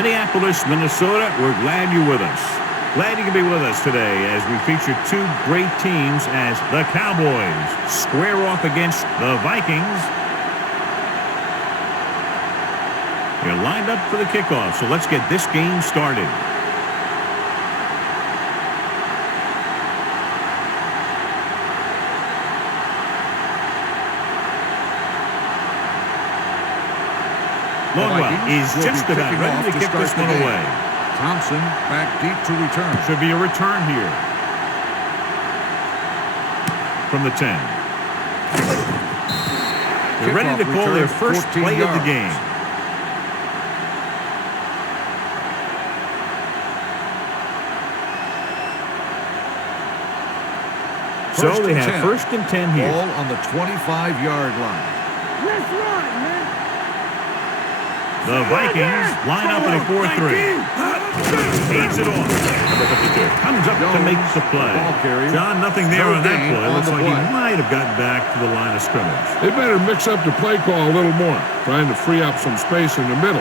Minneapolis, Minnesota, we're glad you're with us. Glad you can be with us today as we feature two great teams as the Cowboys square off against the Vikings. They're lined up for the kickoff, so let's get this game started. Longwell is just about ready to kick this one away. Thompson back deep to return. Should be a return here. From the 10. They're ready to call their first play of the game. So they have 1st and 10 here. Ball on the 25-yard line. Let's run, man. The Vikings line up in a 4-3. Feeds it off. Number 52 comes up to make the play. John, nothing there on that play. Looks like he might have gotten back to the line of scrimmage. They better mix up the play call a little more, trying to free up some space in the middle.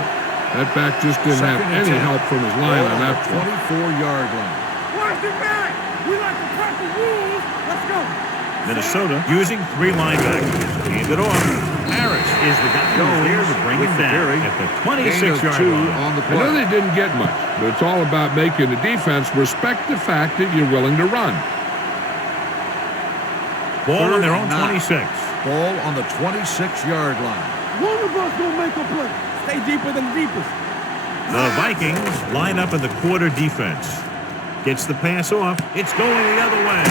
That back just didn't have any help from his line on that play. 24-yard line. Watch it back. We like to crack the rules. Let's go. Minnesota using 3 linebackers. Hand it off. Harris is the guy who's there to bring it down at the 26-yard line. On the I know they didn't get much, but it's all about making the defense respect the fact that you're willing to run. Ball on their own 26. Ball on the 26-yard line. One of us gonna make a play. Stay deeper than the deepest. The Vikings line up in the quarter defense. Gets the pass off. It's going the other way.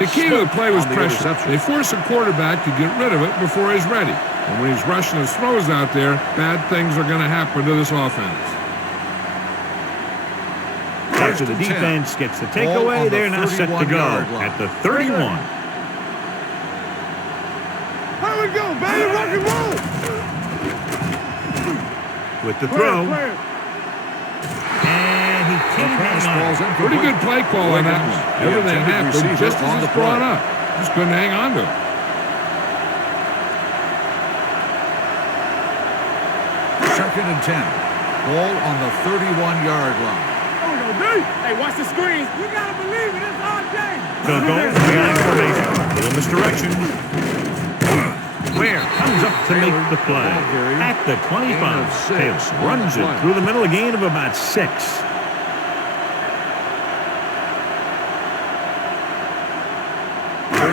The key to the play was pressure. They force a quarterback to get rid of it before he's ready. And when he's rushing his throws out there, bad things are going to happen to this offense. After the defense gets the takeaway, they're now set to go at the 31. How we go, baby? Rock and roll. With the throw. Pretty good play call on that one. Everything happened just as it's brought up. Just couldn't hang on to it. Second and 10. Ball on the 31-yard line. Oh, no, dude. Hey, watch the screen. You got to believe it. It's our game. They'll go for the formation. Little misdirection. Ware comes up to make the play. At the 25. Taylor runs it through the middle, a gain of about 6.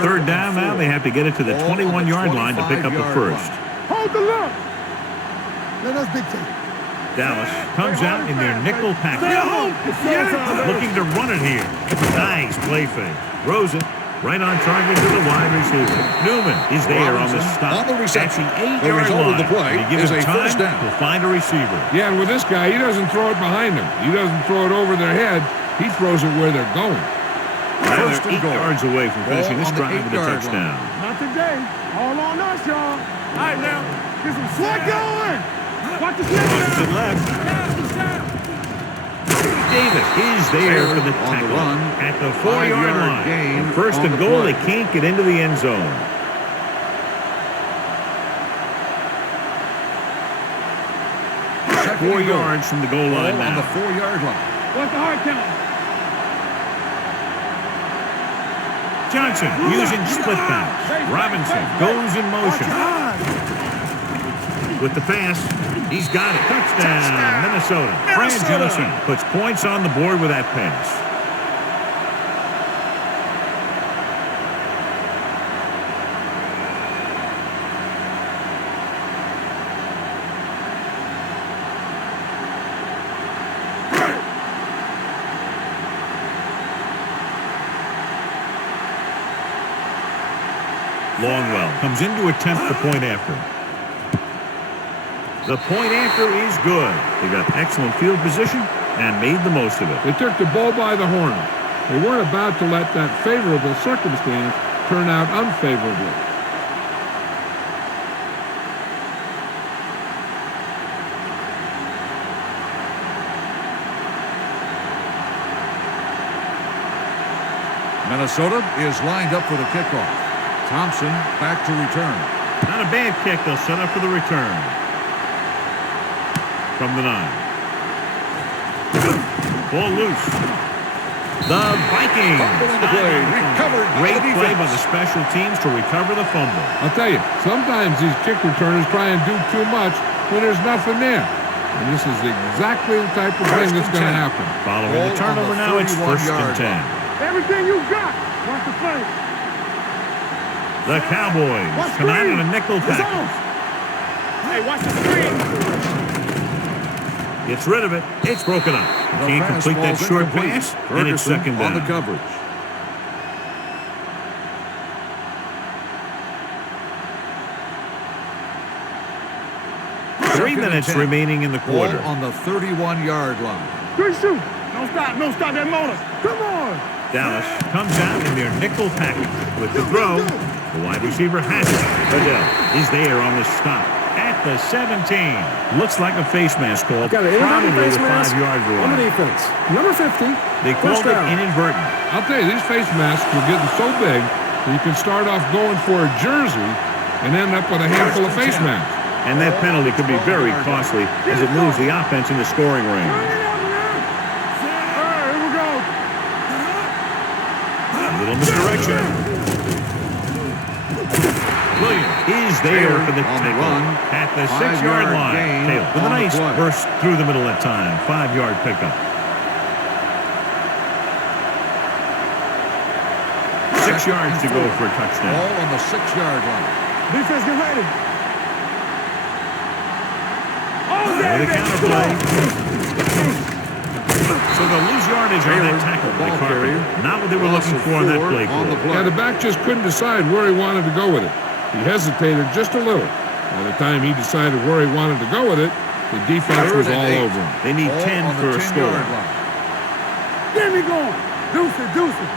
Third down now, they have to get it to the 21-yard line to pick up the first. Hold the look. Let us dictate. Dallas comes out in their nickel package. Looking to run it here. Nice play fake. Throws it right on target to the wide receiver. Newman is there on the stop. On the reception. At the 8-yard line. The play if you give him time, first down. he'll find a receiver. Yeah, and with this guy, he doesn't throw it behind them. He doesn't throw it over their head. He throws it where they're going. Now they're 8 yards away from finishing this drive with a touchdown. Not today. All on us, y'all. All right, now. Get some sweat going. Watch the snap. Left. Davis is there for the tackle at the 4-yard line. And first and goal, they can't get into the end zone. Second 4 yards from the goal line now. On the 4-yard line. What's the hard count? Johnson using split pass. Robinson goes in motion. With the pass, he's got it. Touchdown, Minnesota. Fran Johnson puts points on the board with that pass. Longwell comes in to attempt the point after. The point after is good. They got excellent field position and made the most of it. They took the bull by the horn. They weren't about to let that favorable circumstance turn out unfavorably. Minnesota is lined up for the kickoff. Thompson back to return. Not a bad kick. They'll set up for the return. from the 9. Ball loose. The Vikings. Great play by the special teams to recover the fumble. I'll tell you, sometimes these kick returners try and do too much when there's nothing there. And this is exactly the type of thing that's going to happen. Following the turnover now, it's 1st and 10. Everything you got. Watch the play. The Cowboys come out in a nickel package. Hey, watch the screen. Gets rid of it. It's broken up. Can't complete that short pass, and it's 2nd down. On the coverage. Three minutes remaining in the quarter. Ball on the 31-yard line. Good shoot. Don't stop that motor. Come on. Dallas comes out in their nickel package with the throw. The wide receiver has it. Adele is there on the stop at the 17. Looks like a face mask call. Probably the 5-yard line. On the defense. Number 50. They called it inadvertent. I'll tell you, these face masks are getting so big that you can start off going for a jersey and end up with a handful of face masks. And that penalty could be very costly as it moves the offense into scoring range. Here we go. A little misdirection. Williams is there for the tackle at the 6-yard line. Taylor with a nice burst through the middle that time. 5-yard pickup. 6 yards to go for a touchdown. Ball on the 6-yard line. Defense, get ready. The counterplay. So they'll lose yardage on that tackle by Carpenter. Not what they were looking for on that play. Yeah, the back just couldn't decide where he wanted to go with it. He hesitated just a little. By the time he decided where he wanted to go with it, the defense was all over him. They need 10 for a score. Get me going. Deuce it.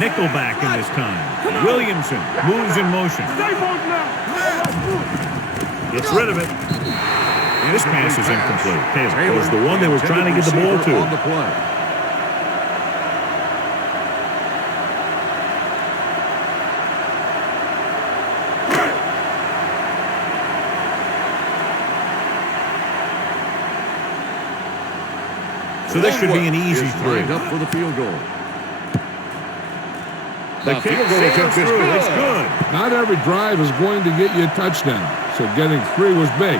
Nickelback in this time. Williamson moves in motion. Stay both now. Gets rid of it. This pass is incomplete. Taylor was the one they were trying to get the ball to. On the play. So this should be an easy 3. Up for the field goal. The field goal attempt is good. It's good. Not every drive is going to get you a touchdown, so getting 3 was big.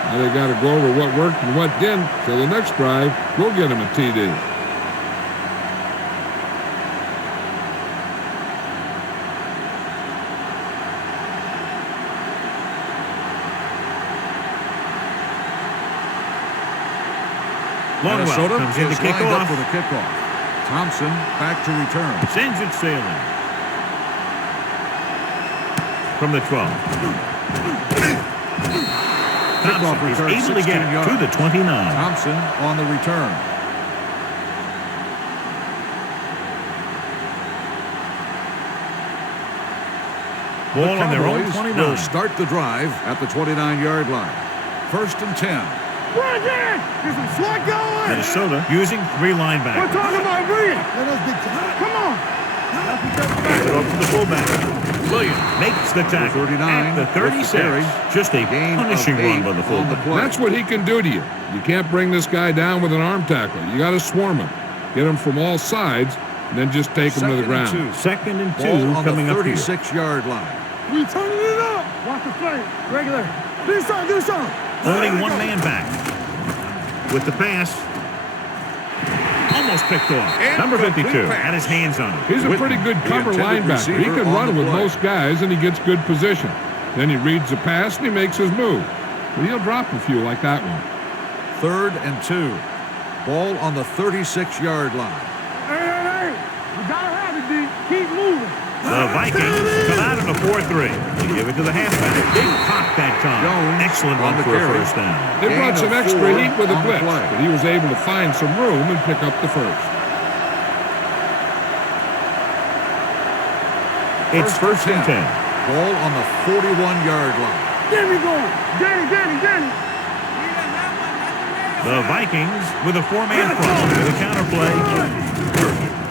Now they got to go over what worked and what didn't, so the next drive will get him a TD. Longwell comes in to kick off. For the kickoff. Thompson back to return. Sends it sailing. From the 12. Thompson is able to get it to the 29. Thompson on the return. Ball on their own 29. Will start the drive at the 29-yard line. 1st and 10. Run again. Get some slot going. Minnesota using 3 linebackers. We're talking about reading. Come on. Pass it off to the fullback. Williams makes the tackle 39 at the 36. Just a punishing run by the fullback. That's what he can do to you. You can't bring this guy down with an arm tackle. You got to swarm him. Get him from all sides, and then just take him to the ground. 2nd and 2 Ball coming on up the here. 36-yard line. We turning it up. Watch the play. Regular. Do something. Only one man back. With the pass. Almost picked off. Number 52 had his hands on it. He's a pretty good cover linebacker. He can run with most guys, and he gets good position. Then he reads the pass, and he makes his move. But he'll drop a few like that one. 3rd and 2. Ball on the 36-yard line. Hey. You gotta have it, D. Keep moving. The Vikings come out in a 4-3. They give it to the halfback. Big pop that time. Excellent run for a first down. They brought some extra heat with the blitz, but he was able to find some room and pick up the first. It's 1st and 10. Ball on the 41-yard line. Get me going. Danny. The Vikings with a 4-man front with a counterplay.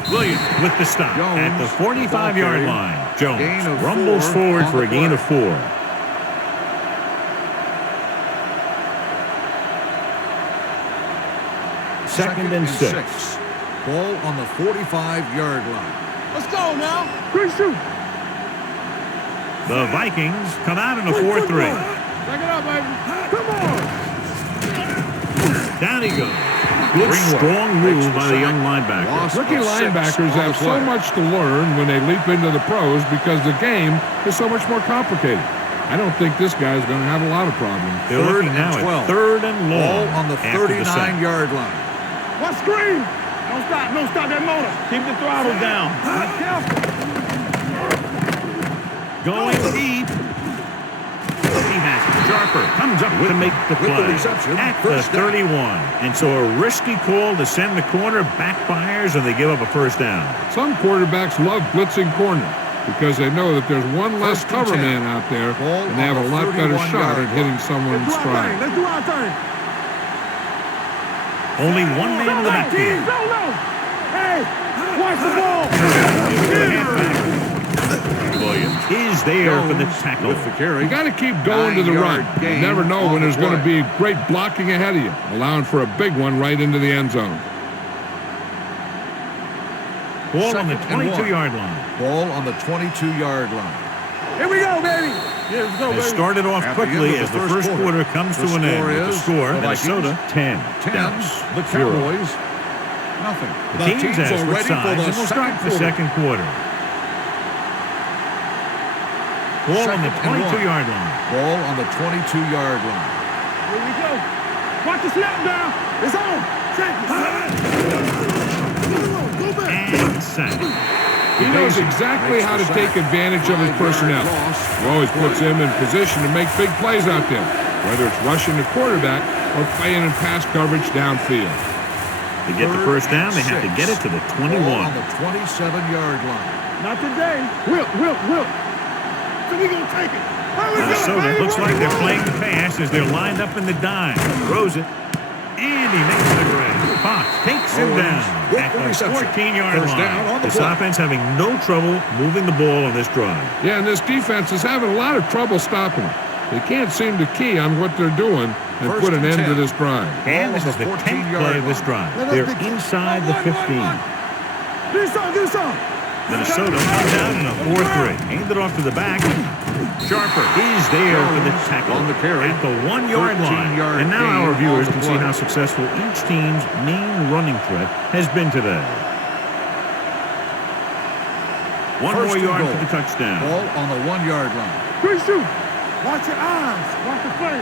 Williams with the stop at the 45-yard line. Jones rumbles forward for a gain of 4. Second and 6. Ball on the 45-yard line. Let's go now. Good shoot. The Vikings come out in a 4-3. Back it up, baby. Come on. Down he goes. Good, strong move by the young linebacker. Rookie linebackers have so much to learn when they leap into the pros because the game is so much more complicated. I don't think this guy's going to have a lot of problems. They're looking now at 3rd and long. Ball on the 39-yard line. What screen? Don't stop that motor. Keep the throttle down. Be careful. Going deep. He has it. Sharper comes up to make the play at the 31. And so a risky call to send the corner backfires and they give up a first down. Some quarterbacks love blitzing corners because they know that there's one less cover man out there and they have a lot better shot at hitting someone in stride. Let's do our thing. Only one man in the backfield. Hey, watch the ball. Williams is there for the tackle. With the carry. You got to keep going to the run. You never know when there's going to be great blocking ahead of you, allowing for a big one right into the end zone. Ball on the 22-yard line. Ball on the 22-yard line. Here we go, baby. Yeah, let's go, They baby. started off quickly as the first quarter comes to an end. With the score, Minnesota 10. Dallas The 0. Cowboys, nothing. The teams are asked what ready sides, for and we'll start the second quarter. Ball on the 22-yard line. Ball on the 22-yard line. Here we go. Watch the snap down. It's on. Check it. Go back. And sack. He knows exactly how to take advantage of his personnel. He always puts him in position to make big plays out there, whether it's rushing the quarterback or playing in pass coverage downfield. To get the first down, they have to get it to the 21. Ball on the 27-yard line. Not today. Whip. So we gonna take it. Minnesota looks like they're playing the pass as they're lined up in the dime. Throws it. And he makes the grab. Fox takes him down at the 14-yard line. This offense having no trouble moving the ball on this drive. Yeah, and this defense is having a lot of trouble stopping them. They can't seem to key on what they're doing and put an end to this drive. And this is the 10th play of this drive. They're inside the 15. Do something. Minnesota comes out in a 4-3. Handed off to the back. Sharper is there for the tackle on the carry at the 1-yard line. And now our viewers can see how successful each team's main running threat has been today. One more yard for the touchdown. Ball on the 1-yard line. Good shoot. Watch your eyes. Watch the play.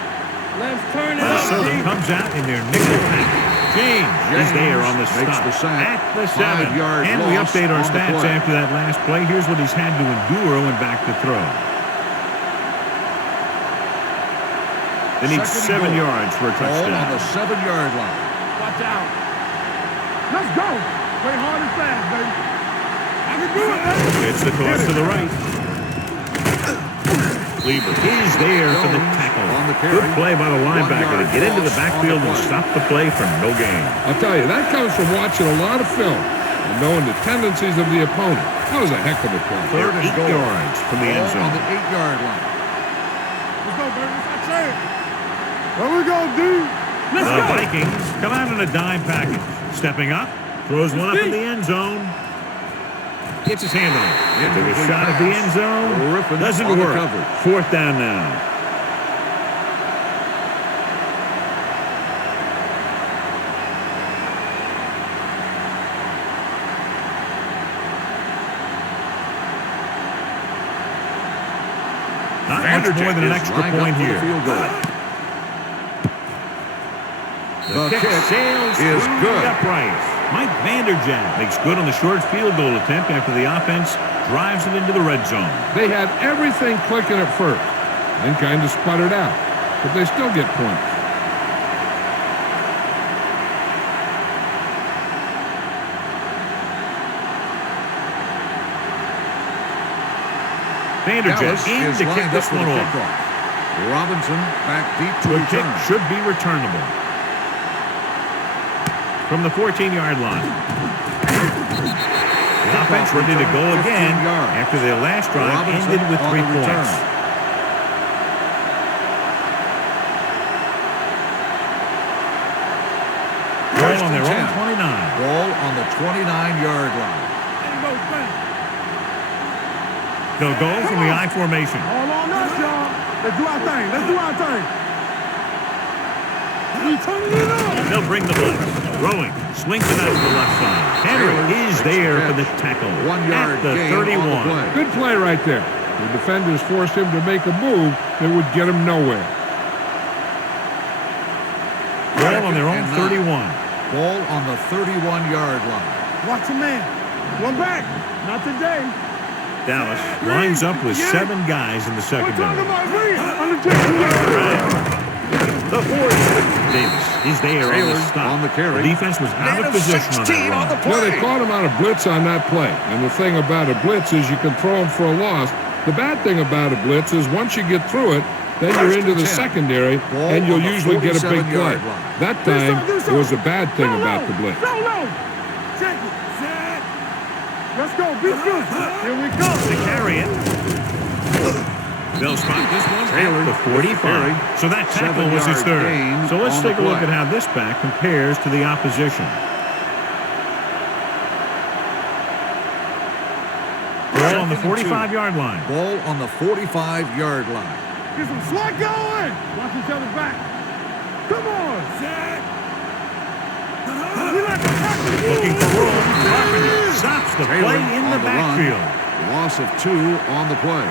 Let's turn it up. Minnesota comes out in their nickel pack. James is there on the stop at the 7. And we update our stats after that last play. Here's what he's had to endure when back to throw. They need 7 yards for a touchdown. Ball on the 7-yard line. Watch out. Let's go. Play hard and fast, baby. I can do it, baby. It's the toss to the right. Cleaver is there for the tackle. Good play by the linebacker to get into the backfield and stop the play for no gain. I'll tell you, that comes from watching a lot of film and knowing the tendencies of the opponent. That was a heck of a play. They're 8 yards from the end Ball zone. on the 8-yard line. Let's go, baby. That's our chance. There we go, dude. Let's The go. Vikings come out in a dime package. Stepping up, throws one up in the end zone. Gets his hand on it. Took a shot at the end zone. Doesn't work. 4th down now. Not much more than an extra point here. The kick sails is through good. the uprights. Mike Vanderjagt makes good on the short field goal attempt after the offense drives it into the red zone. They had everything clicking at first, then kind of sputtered out, but they still get points. Vanderjagt in to kick this one off. Robinson back deep to The return. kick should be returnable. From the 14-yard line. The offense ready to go again after their last drive ended with 3 points. Ball on their own 10. 29. Ball on the 29-yard line. They'll go from the I formation. All on us, y'all. Let's do our thing. Let's do our thing. We turning it up. They'll bring the blitz. Throwing. Swings it out to the left side. Henry is there for the tackle. 1 yard at the gain on the 31. play. Good play right there. The defenders forced him to make a move that would get him nowhere. Ball on their own 31. Ball on the 31-yard line. Watch a man. One back. Not today. Dallas lines up with 7 guys in the We're talking secondary. about we. Undertaker. The force. Davis is there on the stop. on the carry. The defense was out of position on that run. Well, they caught him on a blitz on that play. And the thing about a blitz is you can throw him for a loss. The bad thing about a blitz is once you get through it, then you're into the secondary, and you'll usually get a big play. That time, it was a bad thing about the blitz. Check it. Set. Let's go. Be good. Here we go. To carry it. They'll spot this one at the 45. So that tackle was his 7-yard third. gain So let's on take the a look play. at how this back compares to the opposition. Ball on the 45-yard line. Ball on the 45-yard line. Get some swat going. Watch each other back. Come on. Set. We like to tackle you. Looking for room. Carpenter stops the Taylor play in on the the backfield. run. Loss of 2 on the play.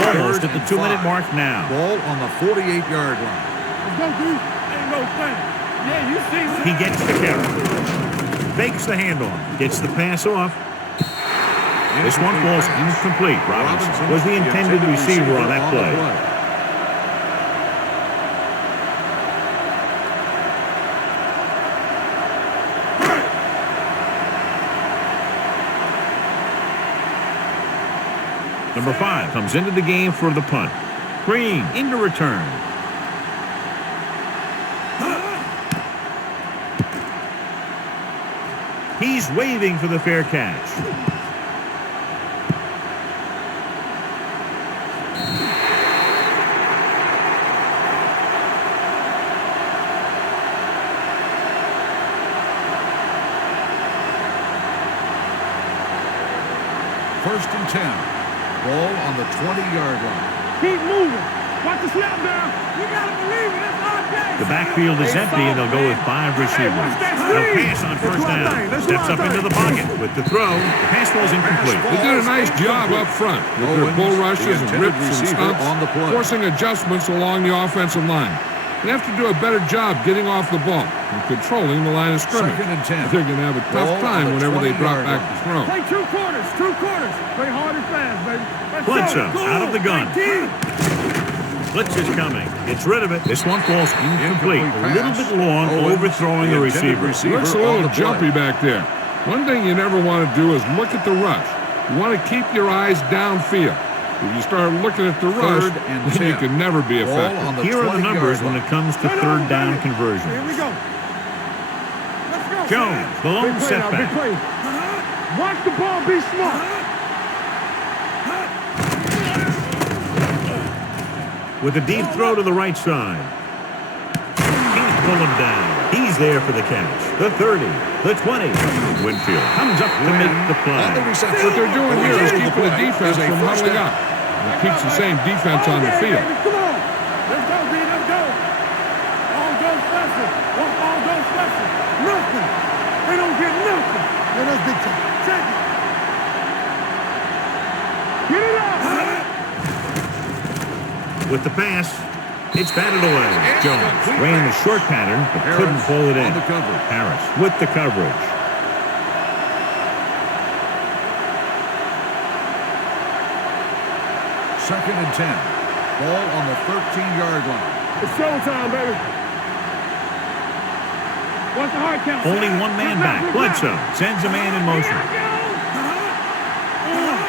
Almost at the 2-minute mark now. Ball on the 48-yard line. Let's go, dude. Ain't no thing. Yeah, you see. He gets the carry. Fakes the handoff. Gets the pass off. This one falls incomplete. Robinson was the intended receiver on that play. Number 5 comes into the game for the punt. Green into return. He's waving for the fair catch. First and 10. Ball on the 20-yard line. Keep moving. Watch the snap down. You gotta believe it. That's our day. The backfield is empty, and they'll go with 5 receivers. They'll pass on first down. Steps up into the pocket with the throw. The pass falls incomplete. They did a nice job up front with their bull rushes and rips and stunts, on the play. forcing adjustments along the offensive line. They have to do a better job getting off the ball and controlling the line of scrimmage. Second and 10. They're going to have a tough Ball time on the whenever they drop 20-yard back line. to throw. Play 2 quarters. 2 quarters. Play hard and fast, baby. Let's Bledsoe go. out of the gun. 19. Blitz is coming. Gets rid of it. This one falls incomplete. A little pass. bit long, overthrowing the receiver. Looks a little jumpy back there. One thing you never want to do is look at the rush. You want to keep your eyes downfield. If you start looking at the rush, Third and then you 10. can never be Ball effective. on the Here are the 20-yard numbers when line. it comes to third down conversions. Here we go. Let's go. Jones, the lone Big play now, big setback. play. Watch the ball. Be smart. With a deep throw to the right side. Can't pull him down. He's there for the catch. The 30, the 20. Winfield comes up to make the play. What they're doing here is keeping the defense from huddling up. It keeps the same defense on the field. Baby, come on. Let's go, B. Let's go. All go special. What's all go special? Nothing. They don't get nothing. Yeah, that's big time. Check it. Get it out. With the pass, it's batted away. Jones ran the short pattern, but couldn't pull it in. On the coverage. Harris with the coverage. Second and 10. Ball on the 13-yard line. It's showtime, baby. Watch the hard count. Only one man back. Bledsoe sends a man in motion.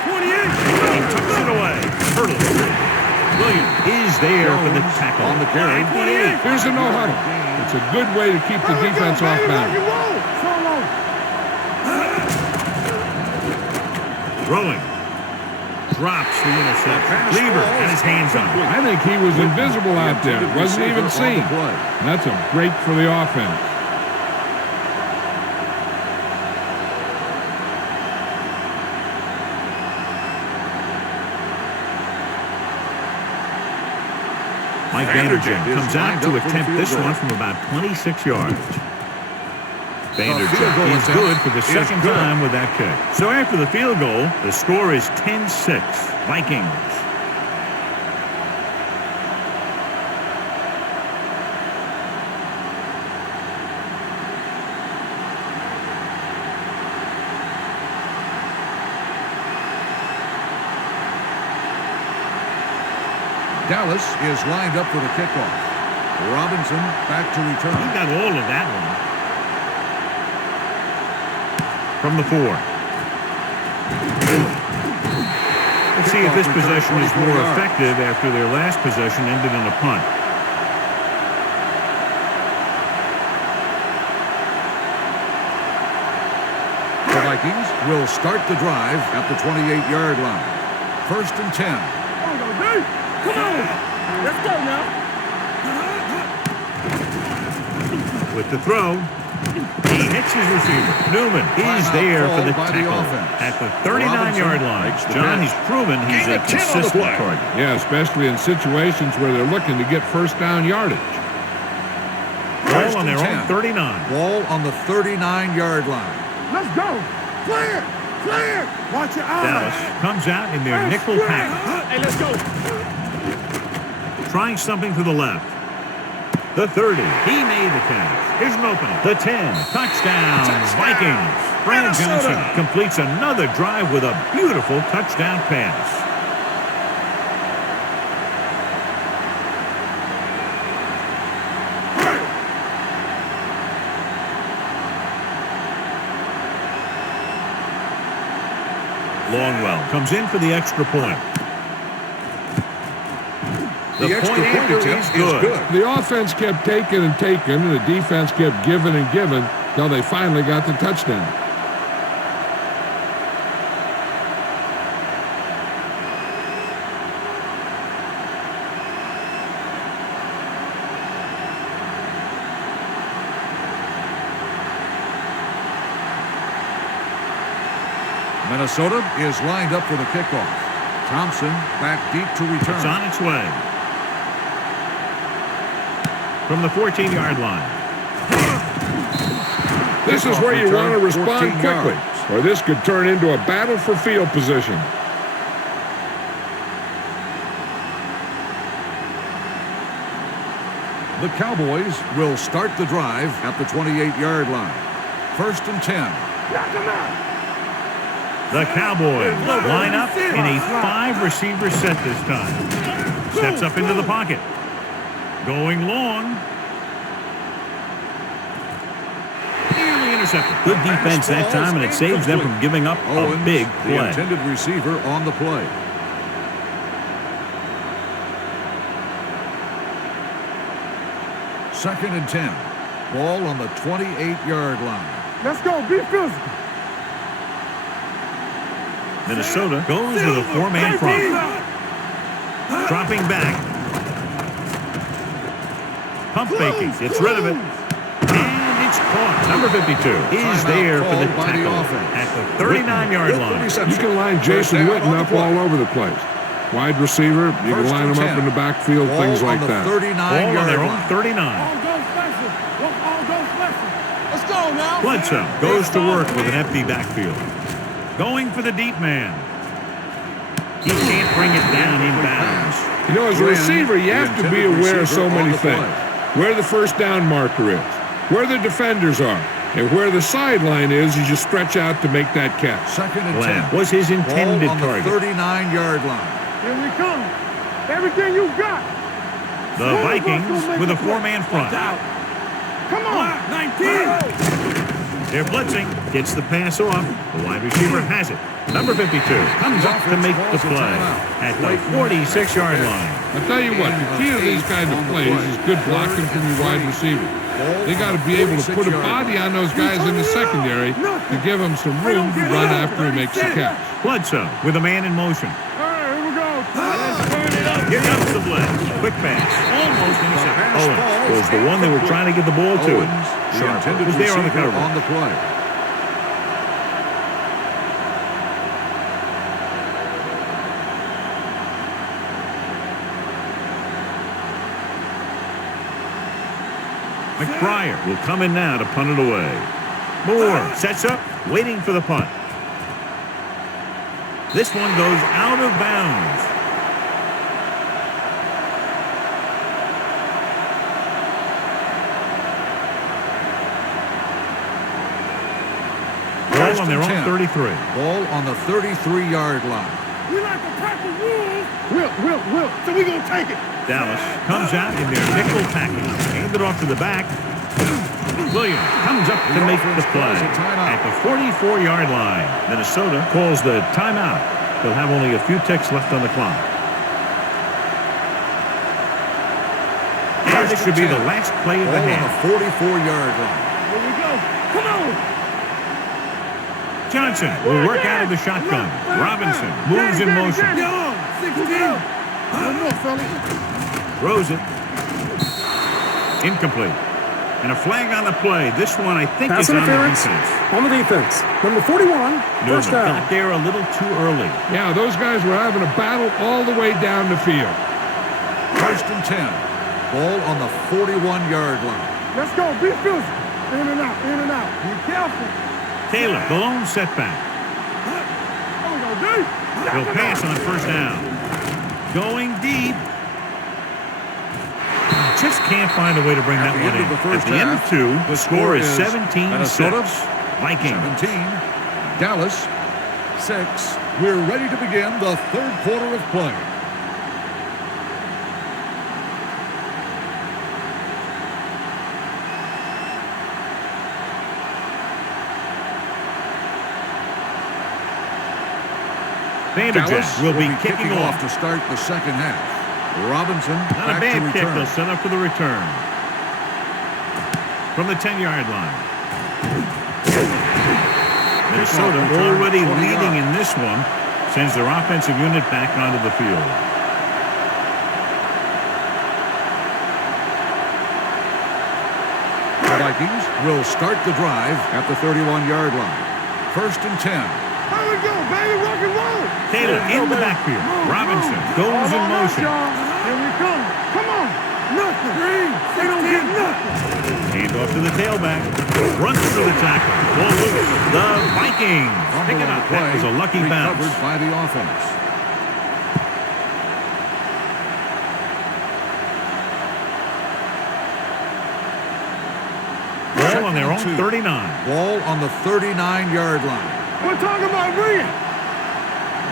28. He tucks it away. Hurdles. Williams is there for the tackle. On the carry. 28. Here's a no-huddle. It's a good way to keep the defense off balance. Throwing. drops the interception. Lieber had his hands on it. I think he was invisible out there. Wasn't even seen. That's a break for the offense. Mike Vanderjagt comes out to attempt this one from about 26 yards. Vanderjagt is good for the second time with that kick. So after the field goal, the score is 10-6, Vikings. Dallas is lined up for the kickoff. Robinson back to return. He got all of that one. From the 4. Let's see if this possession is more effective after their last possession ended in a punt. The Vikings will start the drive at the 28-yard line. 1st and 10. Come on! Let's go now! With the throw, he hits his receiver. Newman is there for the tackle at the 39-yard line. John, he's proven he's a consistent target. Yeah, especially in situations where they're looking to get first down yardage. Ball on their own 39. Ball on the 39-yard line. Let's go! Clear! Clear! Watch your eyes! Dallas comes out in their nickel package. Hey, let's go! Trying something to the left. The 30. He made the catch. Here's an opening. The 10. Touchdown, Vikings. Brandon Johnson completes another drive with a beautiful touchdown pass. Longwell comes in for the extra point. The extra point attempt is good. The offense kept taking and taking, and the defense kept giving and giving until they finally got the touchdown. Minnesota is lined up for the kickoff. Thompson back deep to return. It's on its way. From the 14-yard line. This is where you want to respond quickly, or this could turn into a battle for field position. The Cowboys will start the drive at the 28-yard line. 1st and 10. The Cowboys line up in a 5-receiver set this time. Steps up into the pocket. Going long. Nearly intercepted. Good defense that time, and it saves them from giving up a big play. The intended receiver on the play. Second and 10. Ball on the 28-yard line. Let's go. Be physical. Minnesota goes with a 4-man front. Dropping back. Pump faking. Gets rid of it. And it's caught. Number 52 is there for the tackle at the 39-yard line. You can line Jason Witten up all over the place. Wide receiver, you can line him up in the backfield, things like that. Ball on their own 39. Let's go now. Bledsoe goes to work with an empty backfield. Going for the deep man. He can't bring it down inbounds. You know, as a receiver, you have to be aware of so many things. Where the first down marker is, where the defenders are, and where the sideline is as you stretch out to make that catch. Second and 10. Was his intended Ball on the target. 39-yard line. Here we come. Everything you got. The Vikings with a 4-man front. Come on. 19. They're blitzing. Gets the pass off. The wide receiver has it. Number 52 comes up to make the play at the 46-yard line. I'll tell you what, the key to these kind of plays is good blocking from your wide receiver. They got to be able to put a body on those guys in the secondary to give them some room to run after he makes the catch. Bledsoe with a man in motion. Here comes the blitz. Quick pass. Almost intercepted. Owens was the one they were trying to get the ball to. Owens, the intended was there on the receiver cover. on the play. McBriar will come in now to punt it away. Moore sets up, waiting for the punt. This one goes out of bounds. Ball on their own 33. Ball on the 33-yard line. We like to practice rules. Will. So we gonna take it. Dallas comes out in their nickel package. Hand it off to the back. Williams comes up to make the play at the 44-yard line. Minnesota calls the timeout. They'll have only a few ticks left on the clock. And this should be the last play of the Ball on half. the 44-yard line. Here we go. Come on. Johnson will work out of the shotgun. Robinson moves in motion. 16. I don't know, fellas. Throws it. Incomplete. And a flag on the play. This one, I think, Pass is on the interference defense. on the defense. Number 41, first Newman down. got there a little too early. Yeah, those guys were having a battle all the way down the field. 1st and 10. Ball on the 41-yard line. Let's go. Be physical. In and out. Be careful. Taylor, the lone setback. Oh, no, dude. He'll pass on first down. Going deep. Just can't find a way to bring that one in. At the end of two, the score is 17-6. Minnesota, Vikings. 17. Dallas, 6. We're ready to begin the third quarter of play. Dallas will be kicking off. to start the second half. Robinson Not a back bad to kick. return. They'll set up for the return. From the 10-yard line. Minnesota already leading in this one. Sends their offensive unit back onto the field. The Vikings will start the drive at the 31-yard line. 1st and 10. Here we go, baby. Rock and roll. Taylor in the backfield. Robinson goes in motion. Here we come. Come on. Nothing. They don't get nothing. Hand off to the tailback. Runs through the tackle. Ball loose. The Vikings pick it up. That was a lucky bounce. Recovered by the offense. Ball on their own 39. Ball on the 39-yard line. We're talking about bringing.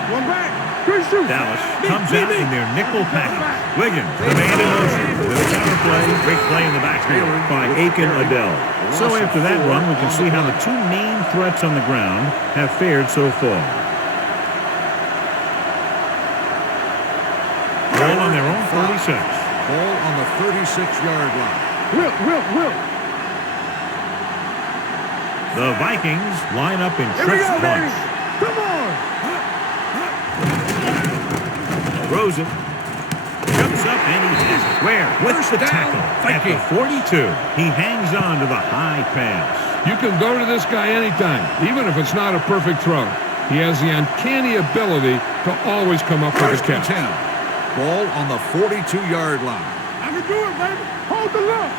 One back. Good shoot. Dallas comes out in their nickel package. Wiggins, the man in motion. With a counter play. Great play in the backfield by Aiken Adele. So after that run, we can see how the two main threats on the ground have fared so far. Ball on their own 36. Ball on the 36-yard line. Will. The Vikings line up in Here we trips go, baby. bunch. Come on. Throws it. Jumps up and he has it. Where? With the tackle. At the 42. He hangs on to the high pass. You can go to this guy anytime, even if it's not a perfect throw. He has the uncanny ability to always come up with a 1st and catch. 10. Ball on the 42-yard line. I can do it, baby. Hold the look.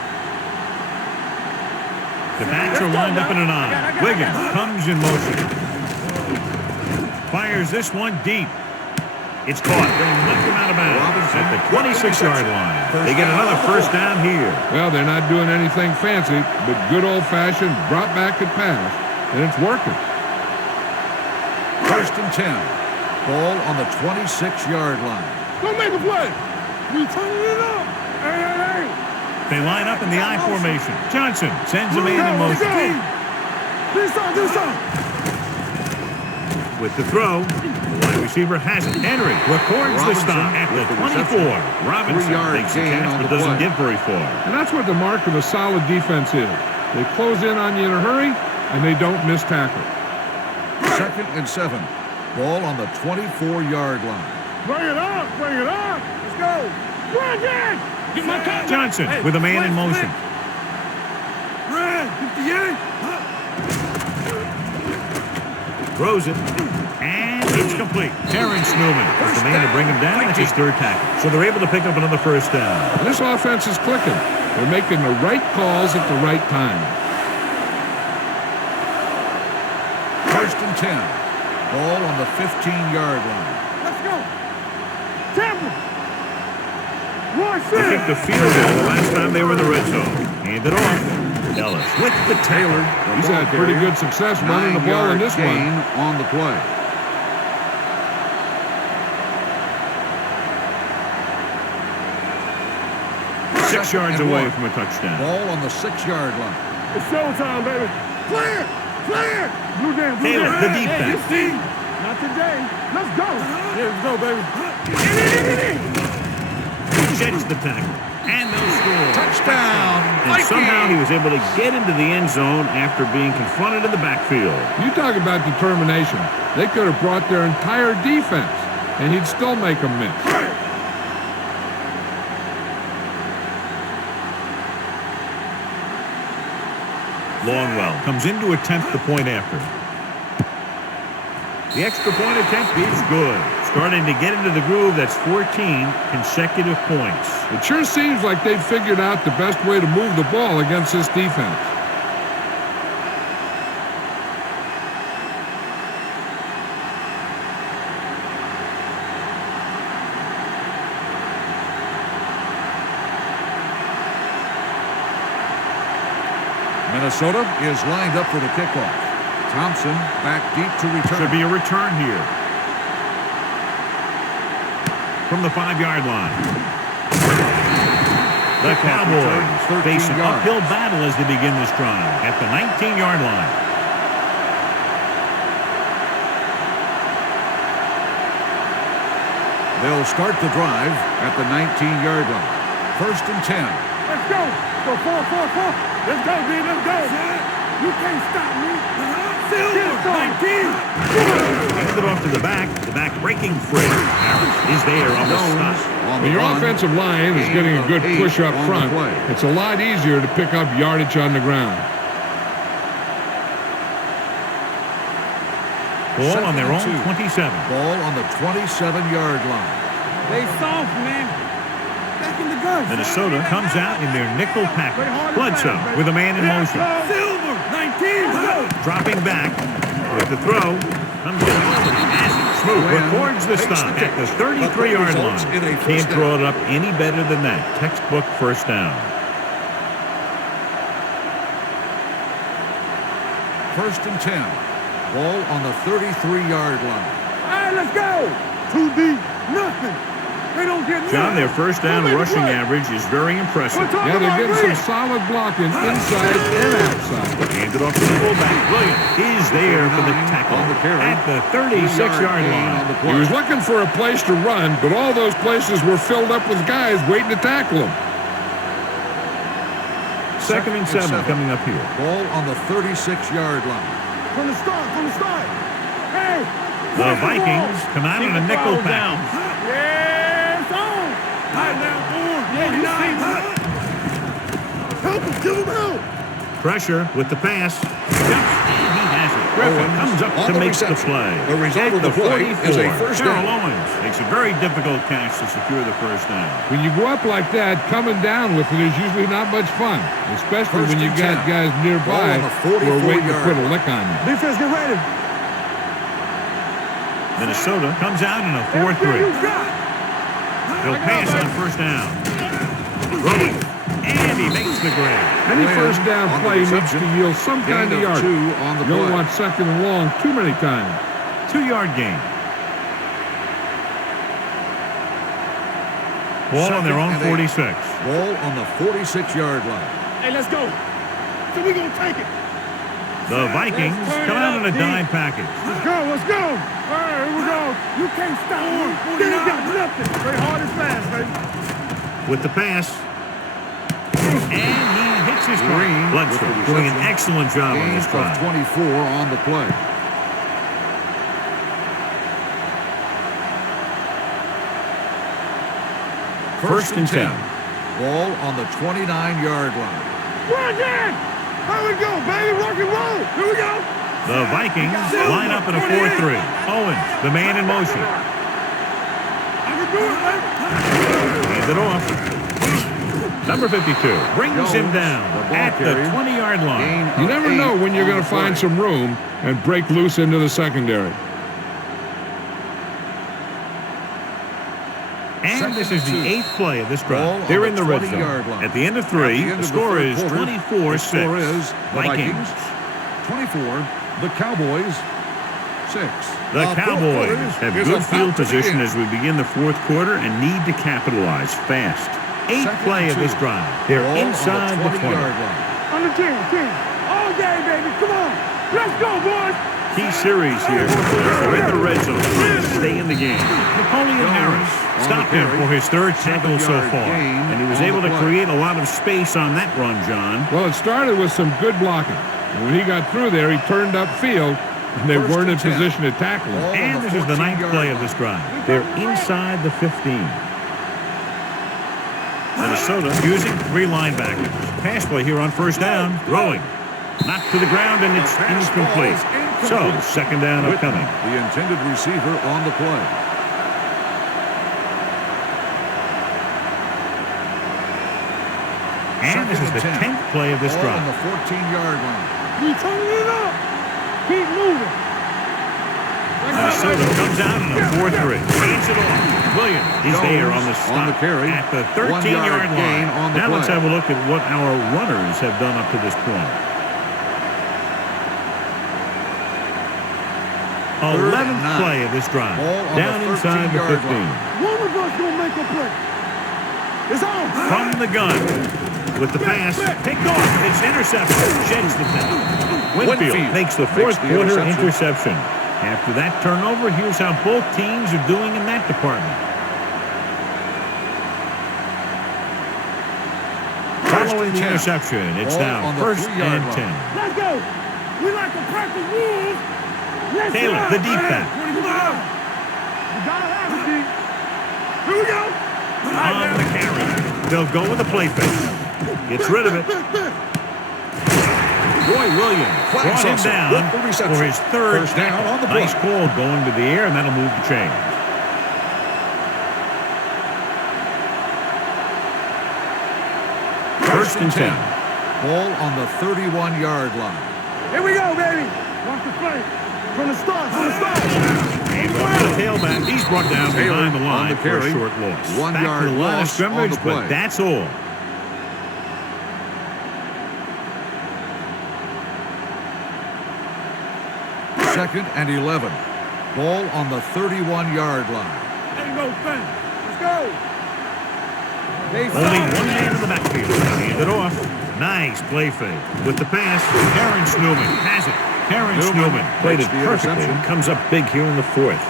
The backs are lined up in an eye. Wiggins comes in motion. Fires this one deep. It's caught. They knocked him out of bounds at the 26-yard line. They get another first down here. Well, they're not doing anything fancy, but good old-fashioned drop back and pass, and it's working. 1st and 10. Ball on the 26-yard line. Go make a play. We turning it up. Hey. They line up in the I formation. Johnson sends a man in motion. This on. With the throw, the wide receiver has it. Henry records the stop at the 24. Robinson 3-yard makes the gain catch on but the doesn't play. get very far. And that's what the mark of a solid defense is. They close in on you in a hurry, and they don't miss tackle. 2nd and 7. Ball on the 24-yard line. Bring it up. Let's go. Johnson with a man in motion. Throws it. And it's complete. Terrence Newman is the man to bring him down. That's his third tackle. So they're able to pick up another first down. This offense is clicking. They're making the right calls at the right time. First and 10. Ball on the 15-yard line. Let's go. Temple. They kicked the field goal the last time they were in the red zone. Hand it off. Ellis with the tailor. He's had pretty good success running the ball in this one. On the play. Six yards away from a touchdown. Ball on the 6-yard line. It's showtime, baby. Clear. Clear. Blue game. Blue Taylor, game. the deep back. Not today. Let's go. Yeah, let's go, baby. Sheds the tackle. And they'll score. Touchdown. And somehow he was able to get into the end zone after being confronted in the backfield. You talk about determination. They could have brought their entire defense, and he'd still make them miss. Longwell comes in to attempt the point after. The extra point attempt is good. Starting to get into the groove. That's 14 consecutive points. It sure seems like they've figured out the best way to move the ball against this defense. Minnesota is lined up for the kickoff. Thompson back deep to return. Should be a return here. From the 5-yard line. The Cowboys face an uphill battle as they begin this drive at the 19-yard line. They'll start the drive at the 19-yard line. First and 10. Let's go. Go 4. Let's go, B. Let's go. You can't stop me. Silver. 19. Hands it off to the back breaking free. Harris is there on the stop. When your offensive line is getting a good push up front, it's a lot easier to pick up yardage on the ground. Ball on their own 27. Ball on the 27-yard line. They soft, man. Back in the gun. Minnesota comes out in their nickel package. Bledsoe with a man in motion. Silver. 19. Dropping back with the throw. Comes in. Smooth records the stop at the 33-yard line. Can't draw it up any better than that. Textbook first down. First and 10. Ball on the 33-yard line. All right, let's go. 2 deep. Nothing. They don't get nothing. John, their first down rushing average is very impressive. Yeah, they're getting some solid blocking inside and outside. Hand it off to the fullback. Williams is there for the tackle at the 36-yard line. He was looking for a place to run, but all those places were filled up with guys waiting to tackle him. Second and 7 coming up here. Ball on the 36-yard line. From the start. Hey. The Vikings come out in a nickel pack. Yeah, it's on. High down, board. Yeah, you see. Help him, give him help. Pressure with the pass. Jumps, and he has it. Griffin comes up to make the play. The result of the play is a first down. Terrell Owens makes a very difficult catch to secure the first down. When you go up like that, coming down with it is usually not much fun, especially when you got guys nearby who are waiting to put a lick on you. Defense, get ready. Minnesota comes out in a 4-3. They'll pass on first down. Rolling. And he makes the grab. Any first down play needs to yield some kind of yard. You don't want second and long too many times. 2-yard gain. Ball on their own 46. Ball on the 46-yard line. Hey, let's go. So we're going to take it. The Vikings come out in a dime package. Let's go. All right, here we go. You can't stop me. They ain't got nothing. Very hard and fast, baby. With the pass. And he hits his mark. Bledsoe doing an excellent job on this drive. 24 on the play. First and 10. Ball on the 29-yard line. Run it! Here we go, baby. Rock and roll. Here we go. The Vikings line up in a 4-3. Owens, the man in motion. I can do it, baby. Hands it off. Number 52 brings him down at the 20-yard line. You never know when you're going to find some room and break loose into the secondary. And this is the 8th play of this drive. They're in the red zone. At the end of 3, the score is 24-6. Vikings. 24. The Cowboys, 6. The Cowboys have good field position as we begin the fourth quarter and need to capitalize fast. 8th play of this drive. They're inside the 20-yard line. On the 10. All day, baby. Come on. Let's go, boys. Key series here. They're in the red zone. Stay in the game. Napoleon Harris stopped him for his 3rd tackle so far. And he was able to create a lot of space on that run, John. Well, it started with some good blocking. And when he got through there, he turned upfield, and they weren't in position to tackle him. And this is the 9th play of this drive. They're inside the 15. Minnesota using 3 linebackers. Pass play here on first down. Throwing. Knocked to the ground, and it's incomplete. So, second down upcoming. The intended receiver on the play. And this is the 10th play of this drive. On the 14-yard line. We turning it up. Keep moving. Minnesota comes out in a 4-3. Hands it off. Williams is there on the stop on the carry. at the 13-yard line. On the now play. let's have a look at what our runners have done up to this point. 11th play of this drive. Down inside the 15. One of us gonna make a play. It's on. From the gun. With the pass. Picked off. It's intercepted. Sheds the pass. Winfield makes the fourth quarter interception. After that turnover, here's how both teams are doing in that department. Following the interception, it's now first and 10. Let's go. We like to practice rules. Taylor, the deep back. You gotta have it, D. Here we go. On the carry. They'll go with the play fake. Gets rid of it. Roy Williams brought him down for his 3rd First down on the play. Nice call going to the air, and that'll move the chain. First and 10. Ball on the 31-yard line. Here we go, baby. Watch the play. From the start. And off to the tailback. He's brought down behind the line for a short loss. 1 Back yard to the line of loss scrimmage, on the play. but that's all. Second and 11. Ball on the 31-yard line. Ain't no thing. Let's go. Only one man in the backfield. Hand it off. Nice play fake. With the pass, Terrence Newman has it. Terrence Newman played it perfectly and comes up big here in the 4th.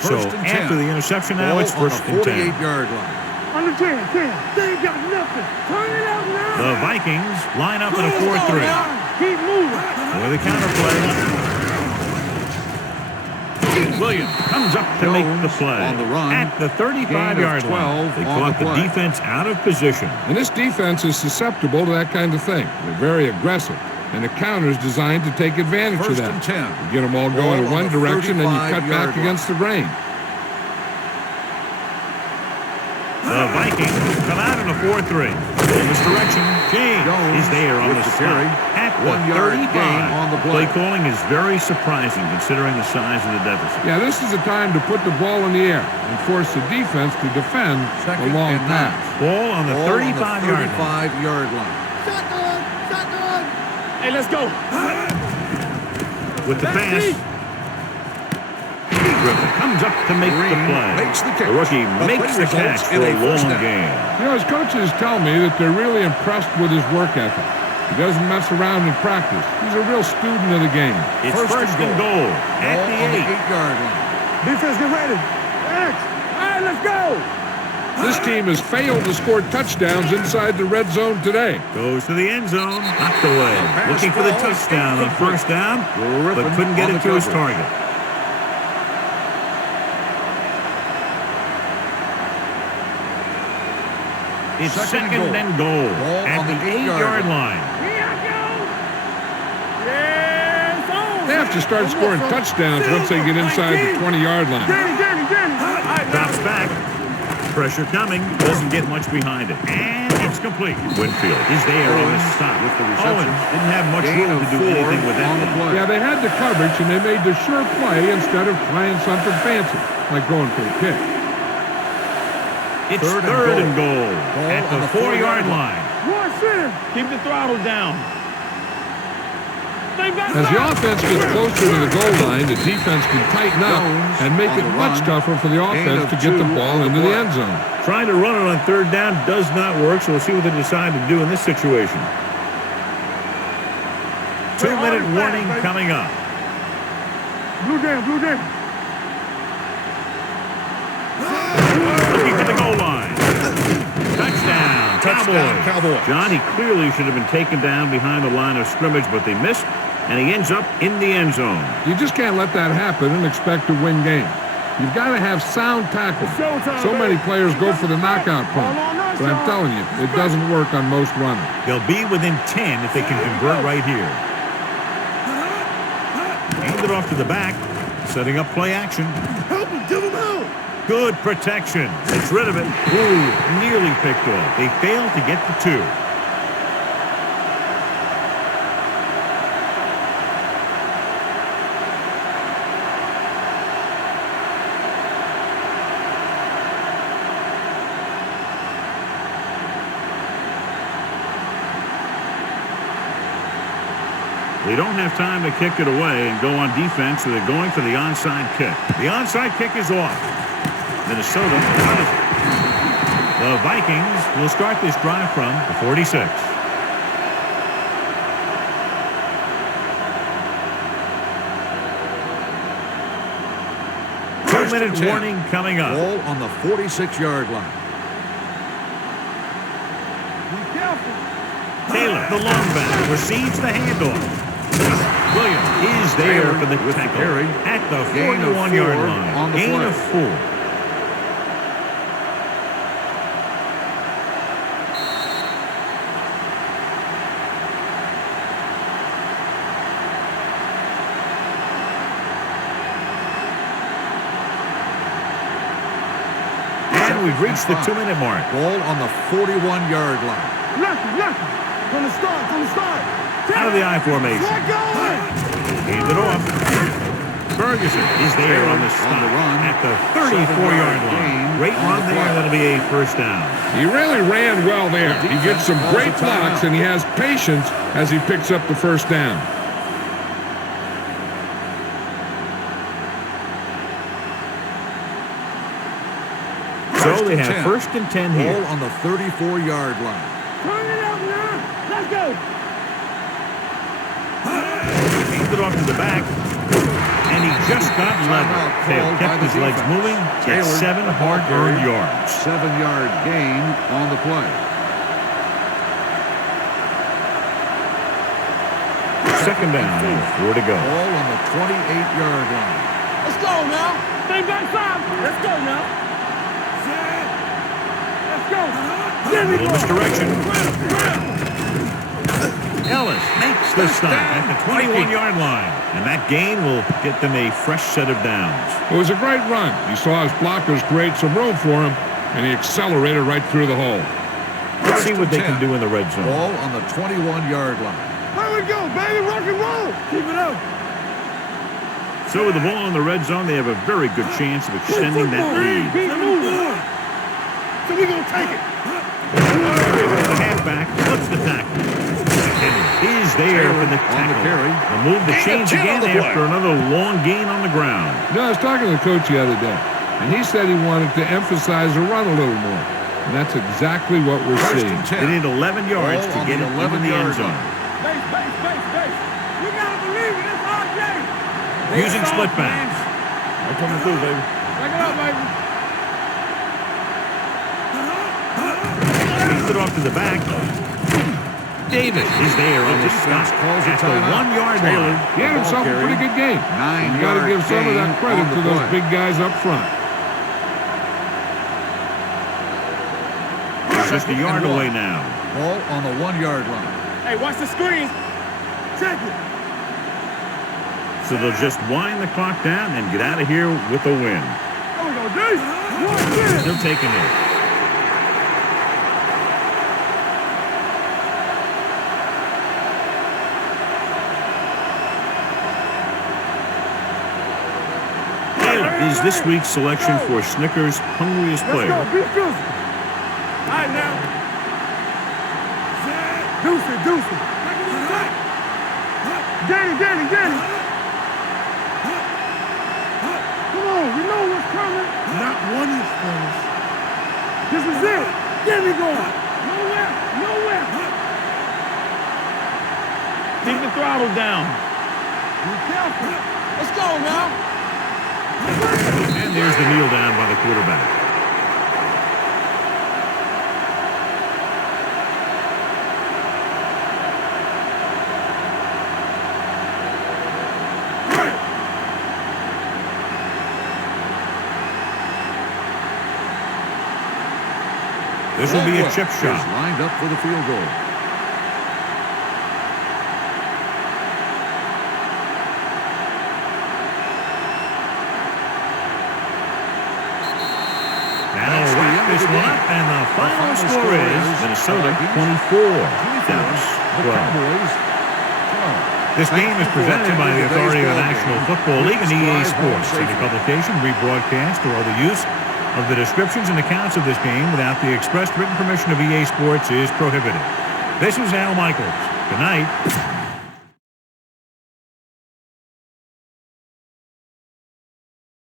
So after the interception now, it's first and 10. 48-yard line. On the 10. They ain't got nothing. Turn it out now. The Vikings line up in a 4-3. Keep moving. With a counterplay. Williams comes up to make the play. On the run. At the 35-yard line. They caught the defense out of position. And this defense is susceptible to that kind of thing. They're very aggressive. And the counter is designed to take advantage of that. First and 10. You get them all going in one direction, and you cut back 35-yard against the grain. The Vikings come out in a 4-3. In this direction, James is there on the carry. At the 1-yard 35. gain on the play. Play calling is very surprising considering the size of the deficit. Yeah, this is the time to put the ball in the air and force the defense to defend a long pass. Ball on the 35-yard line. 35-yard line. Shotgun. Hey, let's go. With the pass. Griffin comes up to make the play. Makes the catch. The rookie makes the catch for a long game. You know, his coaches tell me that they're really impressed with his work ethic. He doesn't mess around in practice. He's a real student of the game. It's first and goal at the 8. 8-yard line. Defense, get ready. X. All right, let's go. This team has failed to score touchdowns inside the red zone today. Goes to the end zone. Knocked away. Looking for the touchdown on first down, but couldn't get it to his target. It's second and goal at the 8-yard line. They have to start scoring touchdowns once they get inside the 20-yard line. Drops back. Pressure coming. Doesn't get much behind it. And it's complete. Winfield is there on the stop. With the reception. Didn't have much room to do anything with that one. Yeah, they had the coverage, and they made the sure play instead of trying something fancy, like going for a kick. It's third and goal at the 4-yard line. Keep the throttle down. As the offense gets closer to the goal line, the defense can tighten up and make it much tougher for the offense to get the ball into the end zone. Trying to run it on third down does not work, so we'll see what they decide to do in this situation. 2-minute warning coming up. Blue game. Looking for the goal line. Touchdown, Cowboys. John, he clearly should have been taken down behind the line of scrimmage, but they missed, and he ends up in the end zone. You just can't let that happen and expect to win games. You've got to have sound tackling. So many players go for the knockout punch, but I'm telling you, it doesn't work on most runners. They'll be within 10 if they can convert right here. Hand it off to the back, setting up play action. Help him, give him help. Good protection. It's rid of it. Ooh, nearly picked off. They failed to get the 2. They don't have time to kick it away and go on defense, so they're going for the onside kick. The onside kick is off. Minnesota. The Vikings will start this drive from the 46. Two-minute warning coming up. Ball on the 46-yard line. Be careful. Taylor, the long back, receives the handoff. Williams is there for the tackle at the 41-yard line. Gain of 4. And we've reached the 2-minute mark. Ball on the 41-yard line. Lucky. From the start. Out of the I formation. Hand it off. Ferguson is there on the stop at the 34-yard line. Great run there. That'll be a first down. He really ran well there. He gets some great blocks, and he has patience as he picks up the first down. So they have first and 10 here. Ball on the 34-yard line. Turn it up now. Let's go. Hands it off to the back. And he just got level. Taylor kept his legs moving. Gets 7 hard-earned yards. 7-yard gain on the play. Second down. 4 to go. Ball on the 28-yard line. Let's go now. Stay back 5. Let's go now. Let's go. Little misdirection. Ellis makes the stop at the 21-yard line. And that gain will get them a fresh set of downs. It was a great run. He saw his blockers create some room for him, and he accelerated right through the hole. Let's see what they can do in the red zone. Ball on the 21-yard line. Here we go, baby. Rock and roll. Keep it up. So with the ball in the red zone, they have a very good chance of extending that lead. Keep moving. So we're going to take it. The halfback flips the tackle. Is there for the tackle. The move to change again after another long gain on the ground. You know, I was talking to the coach the other day, and he said he wanted to emphasize the run a little more. And that's exactly what we're seeing. They need 11 yards to get it into the end zone. Base. You got to believe it. It's RJ. Using split backs. I'm coming through, baby. Back it up, baby. it off to the back. Davis is there on the stop calls a at the timeout. 1-yard line. He had himself a pretty good game. You got to give some of that credit to those big guys up front. Just a yard away now. Ball on the 1-yard line. Hey, watch the screen. Check it. So they'll just wind the clock down and get out of here with a win. There we go, Dave. They're taking it. Is this week's selection for Snickers' hungriest player. Let's go, be juicy. All right, now. Deuce it. Danny. Come on, we know what's coming. Not one is finished. This is it. Danny going. Nowhere. Keep the throttle down. Be careful. Let's go now. And there's the kneel down by the quarterback. This will be a chip shot. Is lined up for the field goal. Now we'll wrap this one up, and the final score is Minnesota 24, Dallas 12. This game is presented by the authority of the National Football League and EA Sports. Any publication, rebroadcast, or other use of the descriptions and accounts of this game without the express written permission of EA Sports is prohibited. This is Al Michaels. Good night.